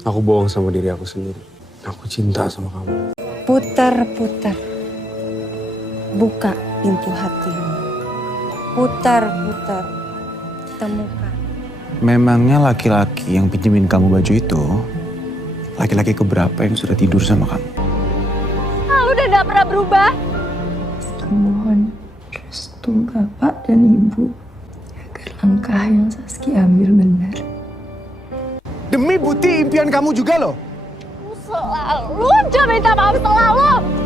Aku bohong sama diri aku sendiri. Aku cinta sama kamu. Putar-putar, buka pintu hatimu. Putar-putar, temukan. Memangnya laki-laki yang pinjemin kamu baju itu, laki-laki keberapa yang sudah tidur sama kamu? Lu udah gak pernah berubah. Mohon restu Bapak dan Ibu agar langkah yang Saskia ambil benar. Demi bukti impian kamu juga loh. Lu selalu aja minta maaf, selalu.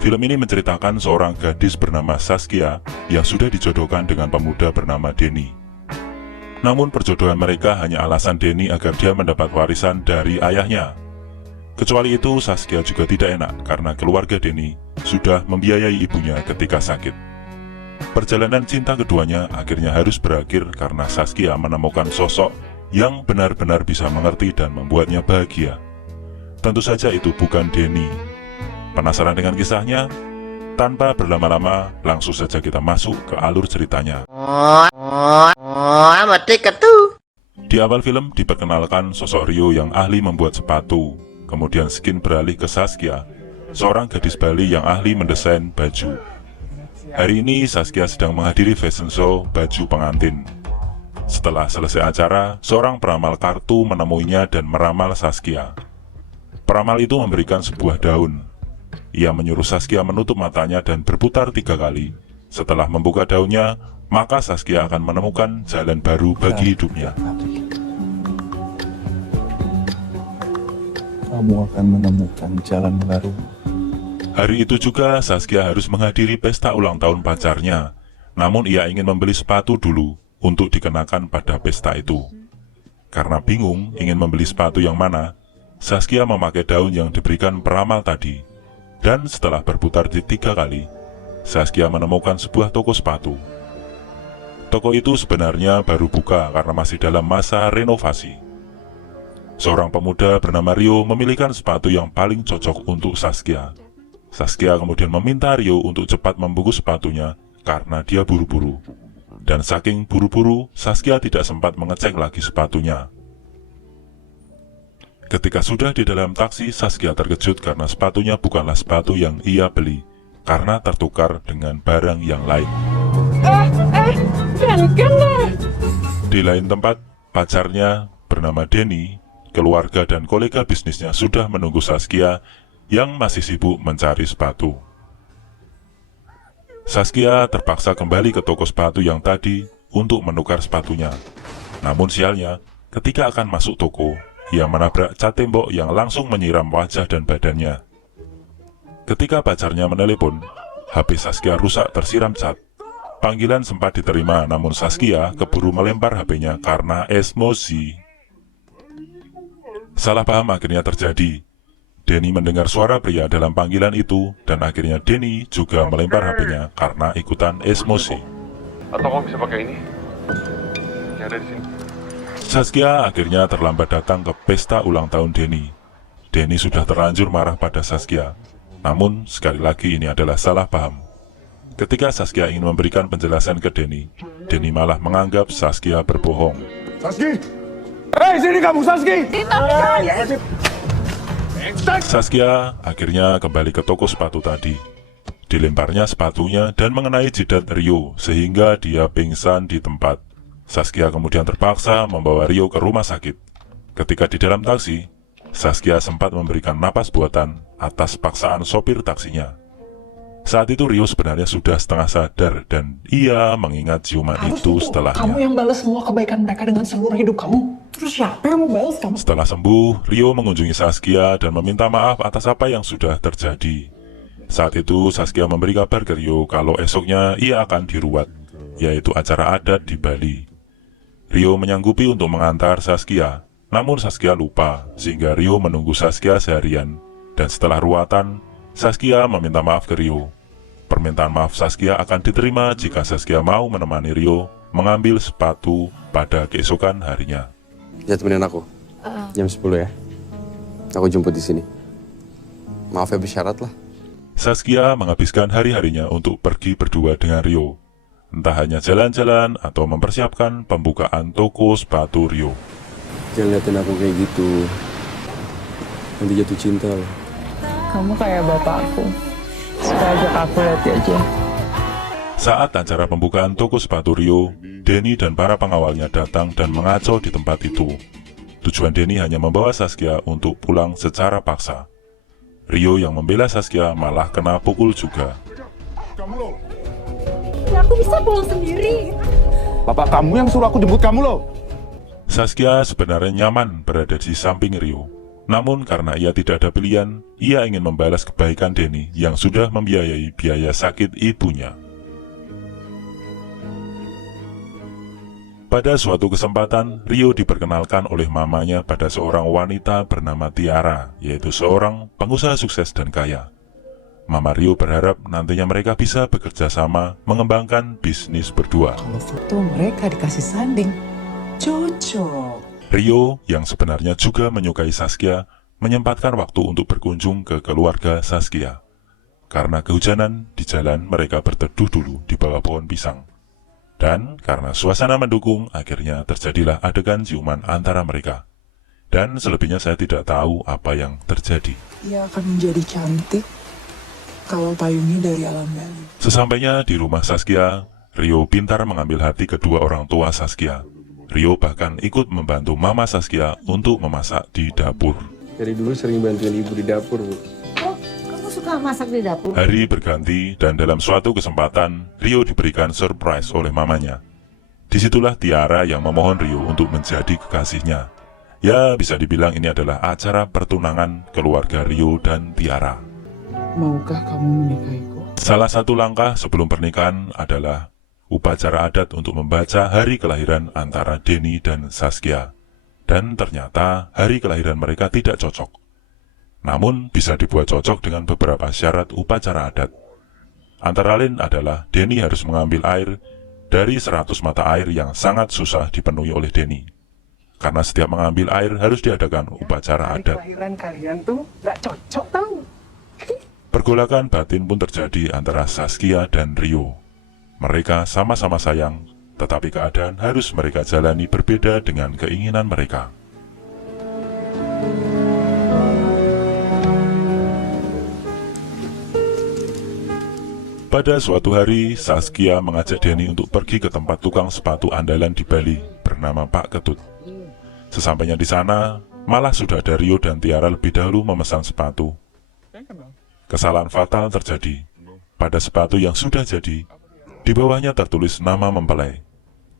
Film ini menceritakan seorang gadis bernama Saskia yang sudah dijodohkan dengan pemuda bernama Denny. Namun perjodohan mereka hanya alasan Denny agar dia mendapat warisan dari ayahnya. Kecuali itu, Saskia juga tidak enak karena keluarga Denny sudah membiayai ibunya ketika sakit. Perjalanan cinta keduanya akhirnya harus berakhir karena Saskia menemukan sosok yang benar-benar bisa mengerti dan membuatnya bahagia. Tentu saja itu bukan Denny. Penasaran dengan kisahnya? Tanpa berlama-lama, langsung saja kita masuk ke alur ceritanya. Di awal film diperkenalkan sosok Rio yang ahli membuat sepatu. Kemudian skin beralih ke Saskia, seorang gadis Bali yang ahli mendesain baju. Hari ini Saskia sedang menghadiri fashion show baju pengantin. Setelah selesai acara, seorang peramal kartu menemuinya dan meramal Saskia. Peramal itu memberikan sebuah daun. Ia menyuruh Saskia menutup matanya dan berputar 3 kali. Setelah membuka daunnya, maka Saskia akan menemukan jalan baru bagi hidupnya. Kamu akan menemukan jalan baru. Hari itu juga Saskia harus menghadiri pesta ulang tahun pacarnya. Namun ia ingin membeli sepatu dulu untuk dikenakan pada pesta itu. Karena bingung ingin membeli sepatu yang mana, Saskia memakai daun yang diberikan peramal tadi. Dan setelah berputar di 3 kali, Saskia menemukan sebuah toko sepatu. Toko itu sebenarnya baru buka karena masih dalam masa renovasi. Seorang pemuda bernama Rio memilihkan sepatu yang paling cocok untuk Saskia. Saskia kemudian meminta Rio untuk cepat membungkus sepatunya karena dia buru-buru. Dan saking buru-buru, Saskia tidak sempat mengecek lagi sepatunya. Ketika sudah di dalam taksi, Saskia terkejut karena sepatunya bukanlah sepatu yang ia beli, karena tertukar dengan barang yang lain. Di lain tempat, pacarnya bernama Denny, keluarga dan kolega bisnisnya sudah menunggu Saskia yang masih sibuk mencari sepatu. Saskia terpaksa kembali ke toko sepatu yang tadi untuk menukar sepatunya. Namun sialnya, ketika akan masuk toko, ia menabrak cat tembok yang langsung menyiram wajah dan badannya. Ketika pacarnya menelepon, HP Saskia rusak tersiram cat. Panggilan sempat diterima, namun Saskia keburu melempar HP-nya karena emosi. Salah paham akhirnya terjadi. Denny mendengar suara pria dalam panggilan itu, dan akhirnya Denny juga melempar HP-nya karena ikutan emosi. Atau kamu bisa pakai ini? Yang ada di sini. Saskia akhirnya terlambat datang ke pesta ulang tahun Denny. Denny sudah terlanjur marah pada Saskia. Namun, sekali lagi ini adalah salah paham. Ketika Saskia ingin memberikan penjelasan ke Denny, Denny malah menganggap Saskia berbohong. Saski! Hei, sini kamu, Saski! Saskia akhirnya kembali ke toko sepatu tadi. Dilemparnya sepatunya dan mengenai jidat Rio, sehingga dia pingsan di tempat. Saskia kemudian terpaksa membawa Rio ke rumah sakit. Ketika di dalam taksi, Saskia sempat memberikan napas buatan atas paksaan sopir taksinya. Saat itu Rio sebenarnya sudah setengah sadar dan ia mengingat ciuman itu setelahnya. Kamu yang balas semua kebaikan mereka dengan seluruh hidup kamu. Terus siapa yang mau balas kamu? Setelah sembuh, Rio mengunjungi Saskia dan meminta maaf atas apa yang sudah terjadi. Saat itu Saskia memberi kabar ke Rio kalau esoknya ia akan diruat, yaitu acara adat di Bali. Rio menyanggupi untuk mengantar Saskia, namun Saskia lupa sehingga Rio menunggu Saskia seharian. Dan setelah ruatan, Saskia meminta maaf ke Rio. Permintaan maaf Saskia akan diterima jika Saskia mau menemani Rio mengambil sepatu pada keesokan harinya. Ya temenin aku. Jam 10 ya. Aku jemput di sini. Maaf ya bersyarat lah. Saskia menghabiskan hari-harinya untuk pergi berdua dengan Rio. Entah hanya jalan-jalan atau mempersiapkan pembukaan toko sepatu Rio. Jangan liatin aku kayak gitu. Nanti jatuh cinta loh. Kamu kayak bapak aku. Suka ajak aku lihat aja. Saat acara pembukaan toko sepatu Rio, Denny dan para pengawalnya datang dan mengacau di tempat itu. Tujuan Denny hanya membawa Saskia untuk pulang secara paksa. Rio yang membela Saskia malah kena pukul juga. Ya, aku bisa pulang sendiri. Bapak kamu yang suruh aku jemput kamu loh. Saskia sebenarnya nyaman berada di samping Rio. Namun karena ia tidak ada pilihan, ia ingin membalas kebaikan Denny yang sudah membiayai biaya sakit ibunya. Pada suatu kesempatan, Rio diperkenalkan oleh mamanya pada seorang wanita bernama Tiara, yaitu seorang pengusaha sukses dan kaya. Mama Rio berharap nantinya mereka bisa bekerja sama mengembangkan bisnis berdua. Kalau foto mereka dikasih sanding, cocok. Rio, yang sebenarnya juga menyukai Saskia, menyempatkan waktu untuk berkunjung ke keluarga Saskia. Karena kehujanan, di jalan mereka berteduh dulu di bawah pohon pisang. Dan karena suasana mendukung, akhirnya terjadilah adegan ciuman antara mereka. Dan selebihnya saya tidak tahu apa yang terjadi. Ia akan menjadi cantik kalau payungnya dari alam bali. Sesampainya di rumah Saskia, Rio pintar mengambil hati kedua orang tua Saskia. Rio bahkan ikut membantu mama Saskia untuk memasak di dapur. Dari dulu sering bantuin ibu di dapur, Bu. Oh, kamu suka masak di dapur? Hari berganti dan dalam suatu kesempatan, Rio diberikan surprise oleh mamanya. Disitulah Tiara yang memohon Rio untuk menjadi kekasihnya. Ya, bisa dibilang ini adalah acara pertunangan keluarga Rio dan Tiara. Maukah kamu menikahiku? Salah satu langkah sebelum pernikahan adalah upacara adat untuk membaca hari kelahiran antara Denny dan Saskia. Dan ternyata hari kelahiran mereka tidak cocok. Namun bisa dibuat cocok dengan beberapa syarat upacara adat. Antara lain adalah Denny harus mengambil air dari 100 mata air yang sangat susah dipenuhi oleh Denny. Karena setiap mengambil air harus diadakan upacara adat. Kelahiran kalian tuh gak cocok tau. Pergolakan batin pun terjadi antara Saskia dan Rio. Mereka sama-sama sayang, tetapi keadaan harus mereka jalani berbeda dengan keinginan mereka. Pada suatu hari, Saskia mengajak Denny untuk pergi ke tempat tukang sepatu andalan di Bali bernama Pak Ketut. Sesampainya di sana, malah sudah ada Rio dan Tiara lebih dahulu memesan sepatu. Kesalahan fatal terjadi. Pada sepatu yang sudah jadi, di bawahnya tertulis nama mempelai.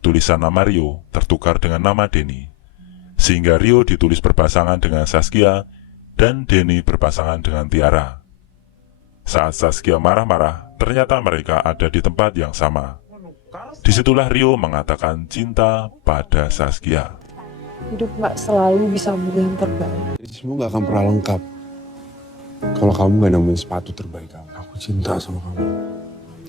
Tulisan nama Rio tertukar dengan nama Denny. Sehingga Rio ditulis berpasangan dengan Saskia dan Denny berpasangan dengan Tiara. Saat Saskia marah-marah, ternyata mereka ada di tempat yang sama. Disitulah Rio mengatakan cinta pada Saskia. Hidup gak selalu bisa memilih yang terbaik. Jadi semua gak akan pernah lengkap kalau kamu gak nemuin sepatu terbaik kamu. Aku cinta sama kamu.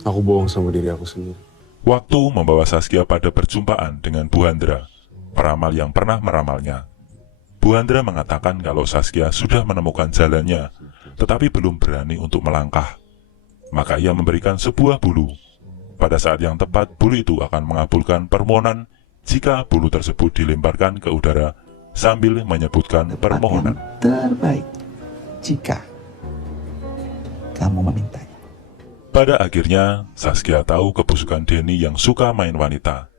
Aku bohong sama diri aku sendiri. Waktu membawa Saskia pada perjumpaan dengan Bu Handra, peramal yang pernah meramalnya. Bu Handra mengatakan kalau Saskia sudah menemukan jalannya, tetapi belum berani untuk melangkah. Maka ia memberikan sebuah bulu. Pada saat yang tepat, bulu itu akan mengabulkan permohonan jika bulu tersebut dilemparkan ke udara sambil menyebutkan permohonan. Terbaik jika kamu memintanya. Pada akhirnya, Saskia tahu kebusukan Denny yang suka main wanita.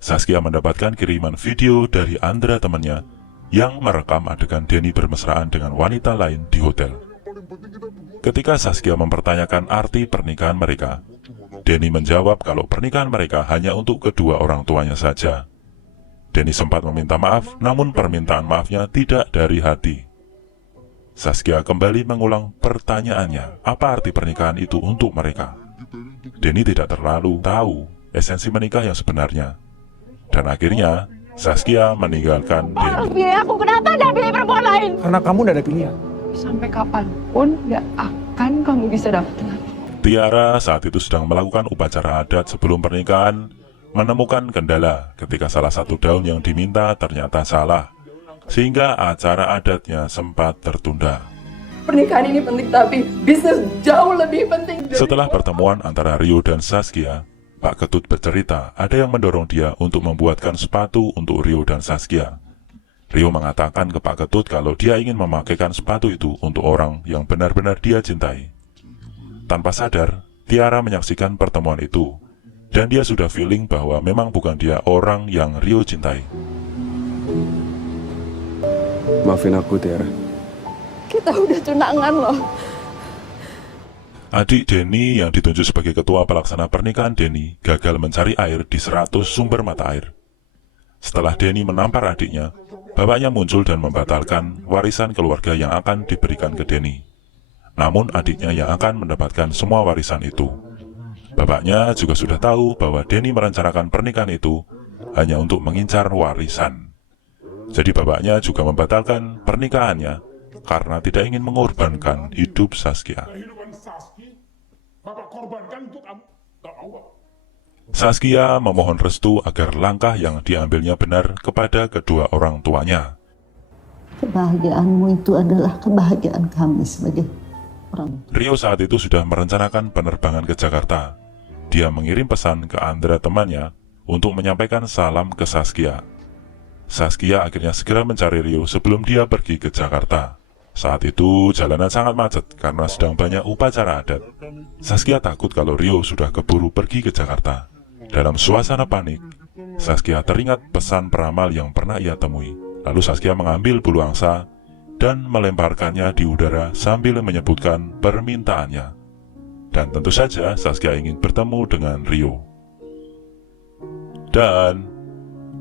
Saskia mendapatkan kiriman video dari Andra temannya yang merekam adegan Denny bermesraan dengan wanita lain di hotel. Ketika Saskia mempertanyakan arti pernikahan mereka, Denny menjawab kalau pernikahan mereka hanya untuk kedua orang tuanya saja. Denny sempat meminta maaf, namun permintaan maafnya tidak dari hati. Saskia kembali mengulang pertanyaannya, apa arti pernikahan itu untuk mereka? Denny tidak terlalu tahu esensi menikah yang sebenarnya. Dan akhirnya, Saskia meninggalkan Denny. Harus pilih aku, kenapa jangan pilih perempuan lain? Karena kamu udah ada pilihan. Sampai kapanpun gak akan kamu bisa dapetin aku. Tiara saat itu sedang melakukan upacara adat sebelum pernikahan, menemukan kendala ketika salah satu daun yang diminta ternyata salah, sehingga acara adatnya sempat tertunda. Pernikahan ini penting tapi bisnis jauh lebih penting. Setelah pertemuan antara Rio dan Saskia, Pak Ketut bercerita ada yang mendorong dia untuk membuatkan sepatu untuk Rio dan Saskia. Rio mengatakan ke Pak Ketut kalau dia ingin memakaikan sepatu itu untuk orang yang benar-benar dia cintai. Tanpa sadar, Tiara menyaksikan pertemuan itu, dan dia sudah feeling bahwa memang bukan dia orang yang Rio cintai. Maafin aku, Tiara. Kita udah tunangan loh. Adik Denny yang ditunjuk sebagai ketua pelaksana pernikahan Denny gagal mencari air di 100 sumber mata air. Setelah Denny menampar adiknya, bapaknya muncul dan membatalkan warisan keluarga yang akan diberikan ke Denny. Namun adiknya yang akan mendapatkan semua warisan itu. Bapaknya juga sudah tahu bahwa Denny merencanakan pernikahan itu hanya untuk mengincar warisan. Jadi bapaknya juga membatalkan pernikahannya karena tidak ingin mengorbankan hidup Saskia. Saskia memohon restu agar langkah yang diambilnya benar kepada kedua orang tuanya. Kebahagiaanmu itu adalah kebahagiaan kami sebagai orang. Rio saat itu sudah merencanakan penerbangan ke Jakarta. Dia mengirim pesan ke Andra temannya untuk menyampaikan salam ke Saskia. Saskia akhirnya segera mencari Rio sebelum dia pergi ke Jakarta. Saat itu jalanan sangat macet karena sedang banyak upacara adat. Saskia takut kalau Rio sudah keburu pergi ke Jakarta. Dalam suasana panik, Saskia teringat pesan peramal yang pernah ia temui. Lalu Saskia mengambil bulu angsa dan melemparkannya di udara sambil menyebutkan permintaannya. Dan tentu saja Saskia ingin bertemu dengan Rio. Dan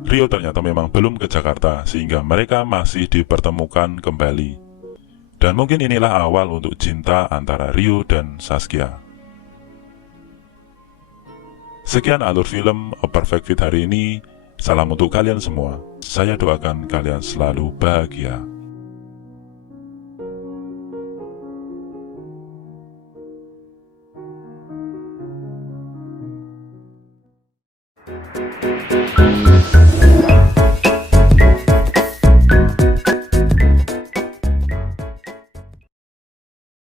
Rio ternyata memang belum ke Jakarta sehingga mereka masih dipertemukan kembali. Dan mungkin inilah awal untuk cinta antara Rio dan Saskia. Sekian alur film A Perfect Fit hari ini. Salam untuk kalian semua. Saya doakan kalian selalu bahagia.